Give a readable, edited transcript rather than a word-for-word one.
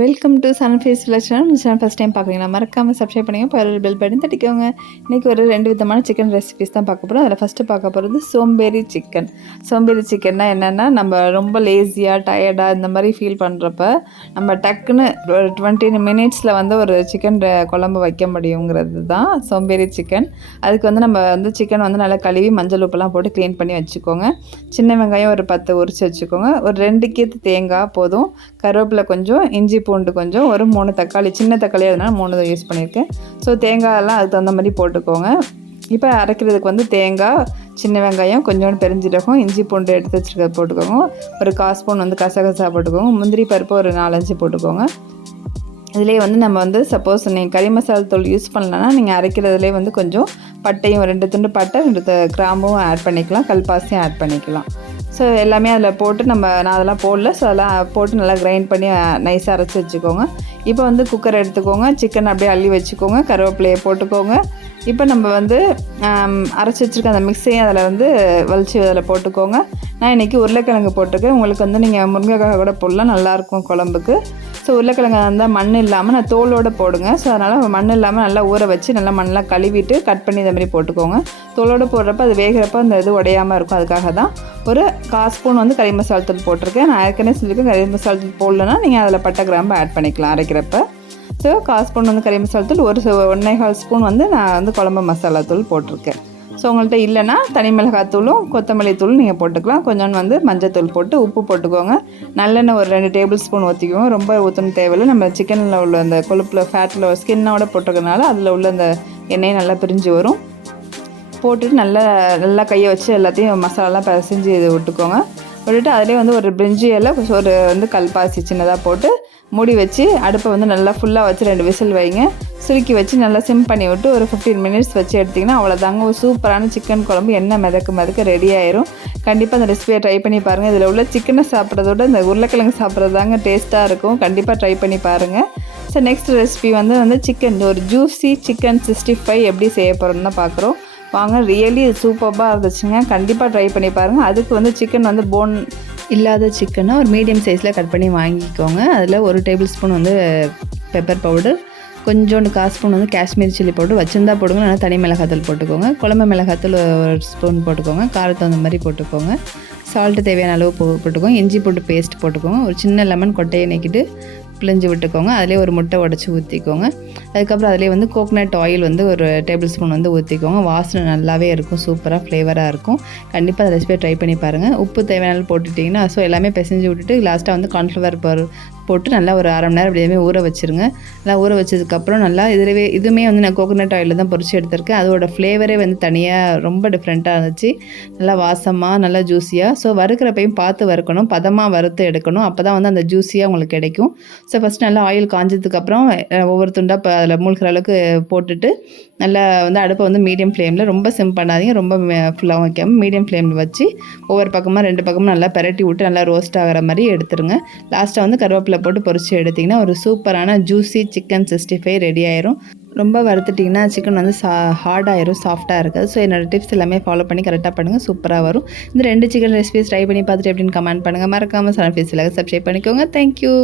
Welcome to Sunface channel. Channel first time பார்க்குறீங்களா? மறக்காமல் subscribe பண்ணிங்க. பக்கத்தில் பெல் பட்டன் தட்டிக்கோங்க. இன்றைக்கி ஒரு 2 விதமான சிக்கன் ரெசிபிஸ் தான் பார்க்க போகிறோம். அதில் ஃபஸ்ட்டு பார்க்க போகிறது சோம்பேறி சிக்கன். சோம்பேறி சிக்கன்னா என்னென்னா, நம்ம ரொம்ப லேசியாக டயர்டாக இந்த மாதிரி ஃபீல் பண்ணுறப்ப நம்ம டக்குன்னு ஒரு 20 மினிட்ஸில் வந்து ஒரு சிக்கன் குழம்பு வைக்க முடியுங்கிறது தான் சோம்பேறி சிக்கன். அதுக்கு வந்து நம்ம வந்து சிக்கன் வந்து நல்லா கழுவி மஞ்சள் உப்பெல்லாம் போட்டு க்ளீன் பண்ணி வச்சுக்கோங்க. சின்ன வெங்காயம் ஒரு 10 உரித்து வச்சுக்கோங்க. ஒரு 2 கீத்து தேங்காய் போதும். கருவேப்பிலை கொஞ்சம், இஞ்சி பூண்டு கொஞ்சம், ஒரு 3 தக்காளி, சின்ன தக்காளியாக அதனால் 3 யூஸ் பண்ணியிருக்கேன். ஸோ தேங்காயெல்லாம் அதுக்கு தகுந்த மாதிரி போட்டுக்கோங்க. இப்போ அரைக்கிறதுக்கு வந்து தேங்காய், சின்ன வெங்காயம், கொஞ்சோண்டு பெருஞ்சீரகம், இஞ்சி பூண்டு எடுத்து வச்சுருக்க போட்டுக்கோங்க. ஒரு 1/4 ஸ்பூன் வந்து கசகசா போட்டுக்கோங்க. முந்திரி பருப்பு ஒரு 4-5 போட்டுக்கோங்க. இதிலே வந்து நம்ம வந்து சப்போஸ் நீங்கள் கறி மசாலா தூள் யூஸ் பண்ணலன்னா நீங்கள் அரைக்கிறதுலே வந்து கொஞ்சம் பட்டையும் 2 துண்டு பட்டை 2 கிராம்பும் ஆட் பண்ணிக்கலாம், கல்பாசியும் ஆட் பண்ணிக்கலாம். ஸோ எல்லாமே அதில் போட்டு நான் அதெல்லாம் போடல. ஸோ அதெல்லாம் போட்டு நல்லா கிரைண்ட் பண்ணி நைஸாக அரைச்சி வச்சுக்கோங்க. இப்போ வந்து குக்கர் எடுத்துக்கோங்க, சிக்கன் அப்படியே அள்ளி வச்சுக்கோங்க, கருவேப்பிலையை போட்டுக்கோங்க. இப்போ நம்ம வந்து அரைச்சி வச்சுருக்க அந்த மிக்ஸையும் அதில் வந்து வலிச்சு அதில் போட்டுக்கோங்க. நான் இன்றைக்கி உருளைக்கிழங்கு போட்டிருக்கேன். உங்களுக்கு வந்து நீங்கள் முருங்கைக்காய் கூட போடலாம், நல்லாயிருக்கும் குழம்புக்கு. ஸோ உருளைக்கிழங்கு இருந்தால் மண் இல்லாமல் நான் தோலோடு போடுங்க. ஸோ அதனால் மண் இல்லாமல் நல்லா ஊற வச்சு நல்லா மண்ணெலாம் கழுவிட்டு கட் பண்ணி இந்த மாதிரி போட்டுக்கோங்க. தோலோடு போடுறப்ப அது வேகிறப்ப அந்த இது உடையாமல் இருக்கும். அதுக்காக தான் ஒரு 1/4 ஸ்பூன் வந்து கறி மசாலா தூள் போட்டிருக்கேன். நான் ஏற்கனவே சொல்லியிருக்கேன், கறி மசாலா தூள் போடலன்னா நீங்கள் அதில் பட்டை கிராம்பு ஆட் பண்ணிக்கலாம் அரைக்கிறப்ப. ஸோ 1/4 ஸ்பூன் வந்து கறி மசாலா தூள், 1.25 ஸ்பூன் வந்து நான் வந்து குழம்பு மசாலா தூள் போட்டிருக்கேன். ஸோ உங்கள்கிட்ட இல்லைன்னா தனி மிளகாத்தூளும் கொத்தமல்லி தூளும் நீங்கள் போட்டுக்கலாம். கொஞ்சோண்டு வந்து மஞ்சத்தூள் போட்டு உப்பு போட்டுக்கோங்க. நல்லெண்ணெய் ஒரு 2 டேபிள் ஸ்பூன் ஊற்றிக்குவோம். ரொம்ப ஊற்றணும் தேவையில்லை. நம்ம சிக்கனில் உள்ள அந்த கொழுப்பில் ஃபேட்டில் ஸ்கின்னோட போட்டிருக்கனால அதில் உள்ள அந்த எண்ணெய் நல்லா பிரிஞ்சு வரும். போட்டுட்டு நல்லா கையை வச்சு எல்லாத்தையும் மசாலாலாம் பிசைஞ்சு இது விட்டுக்கோங்க. விட்டுட்டு அதிலே வந்து ஒரு பிரிஞ்சி இலை, ஒரு வந்து கல்பாசி சின்னதாக போட்டு மூடி வச்சு அடுப்பை வந்து நல்லா ஃபுல்லாக வச்சு 2 விசில் வைங்க. சுருக்கி வச்சு நல்லா சிம் பண்ணி விட்டு ஒரு 15 மினிட்ஸ் வச்சு எடுத்திங்கன்னா அவ்வளோதாங்க, ஒரு சூப்பரான சிக்கன் குழம்பு எண்ணெய் மிதக்க ரெடி ஆயிரும். கண்டிப்பாக அந்த ரெசிபியை ட்ரை பண்ணி பாருங்கள். இதில் உள்ள சிக்கனை சாப்பிட்றதோட இந்த உருளைக்கிழங்கு சாப்பிட்றது தாங்க டேஸ்ட்டாக இருக்கும். கண்டிப்பாக ட்ரை பண்ணி பாருங்கள். ஸோ நெக்ஸ்ட் ரெசிபி வந்து சிக்கன் ஒரு ஜூஸி சிக்கன் 65 எப்படி செய்ய போகிறோம்னு தான் பார்க்குறோம். வாங்க, ரியலி சூப்பராக இருந்துச்சுங்க. கண்டிப்பாக ட்ரை பண்ணி பாருங்கள். அதுக்கு வந்து சிக்கன் வந்து போன் இல்லாத சிக்கனை ஒரு மீடியம் சைஸில் கட் பண்ணி வாங்கிக்கோங்க. அதில் 1 டேபிள் ஸ்பூன் வந்து பெப்பர் பவுடர், கொஞ்சோண்டு 1/4 ஸ்பூன் வந்து காஷ்மீரி சில்லி பவுடர் வச்சுருந்தா போடுங்க, நல்லா தனி மிளகாத்தூள் போட்டுக்கோங்க. குழம்பு மிளகாத்தூள் 1 ஸ்பூன் போட்டுக்கோங்க, காரத்து அந்த மாதிரி போட்டுக்கோங்க. சால்ட்டு தேவையான அளவு போட்டுக்கோங்க. இஞ்சி போட்டு பேஸ்ட் போட்டுக்கோங்க. ஒரு சின்ன லெமன் கொட்டையை நீக்கிட்டு பிழிஞ்சு விட்டுக்கோங்க. அதிலே ஒரு முட்டை உடச்சி ஊற்றிக்கோங்க. அதுக்கப்புறம் அதிலே வந்து கோகனட் ஆயில் வந்து 1 டேபிள் ஸ்பூன் வந்து ஊற்றிக்கோங்க. வாசனை நல்லாவே இருக்கும், சூப்பராக ஃப்ளேவராக இருக்கும். கண்டிப்பாக அந்த ரெசிபியை ட்ரை பண்ணி பாருங்கள். உப்பு தேவையான போட்டுட்டிங்கன்னா ஸோ எல்லாமே பிசைஞ்சு விட்டுட்டு லாஸ்ட்டாக வந்து கார்ன்ஃப்ளவர் போட்டு நல்லா ஒரு 1/2 மணி நேரம் அப்படியே ஊற வச்சுருங்க. நல்லா ஊற வச்சதுக்கப்புறம் நல்லா இதுவுமே வந்து நான் கோகனட் ஆயிலில் தான் பொரிச்சு எடுத்திருக்கேன். அதோட ஃப்ளேவரே வந்து தனியாக ரொம்ப டிஃப்ரெண்ட்டாக இருந்துச்சு. நல்லா வாசமாக நல்லா ஜூஸியாக. ஸோ வறுக்கிறப்பையும் பார்த்து வறுக்கணும், பதமாக வறுத்து எடுக்கணும். அப்போ தான் வந்து அந்த ஜூஸியாக உங்களுக்கு கிடைக்கும். ஸோ ஃபஸ்ட் நல்லா ஆயில் காஞ்சதுக்கப்புறம் ஒவ்வொரு துண்டாக அதில் மூழ்கிற அளவுக்கு போட்டுட்டு நல்லா வந்து அடுப்பை வந்து மீடியம் ஃப்ளேமில், ரொம்ப சிம் பண்ணாதீங்க, ரொம்ப ஃபுல்லாக வைக்காமல் மீடியம் ஃப்ளேமில் வச்சு ஒவ்வொரு பக்கமாக 2 பக்கமும் நல்லா பெரட்டி விட்டு நல்லா ரோஸ்ட் ஆகிற மாதிரி எடுத்துருங்க. லாஸ்ட்டாக வந்து கருவேப்பிலை போட்டு பொரிச்சு எடுத்திங்கன்னா ஒரு சூப்பரான ஜூஸி சிக்கன் 65 ரெடி ஆயிரும். ரொம்ப வறுத்துட்டிங்கன்னா சிக்கன் வந்து ஹார்டாயிரும், சாஃப்டாக இருக்காது. ஸோ என்னோடய டிப்ஸ் எல்லாமே ஃபாலோ பண்ணி கரெக்டாக பண்ணுங்கள், சூப்பராக வரும். இந்த 2 சிக்கன் ரெசிபிஸ் ட்ரை பண்ணி பார்த்துட்டு எப்படின்னு கமெண்ட் பண்ணுங்கள். மறக்காமல் சன்ஃபேஸ் சப்ஸ்கிரைப் பண்ணிக்கோங்க. தேங்க்யூ.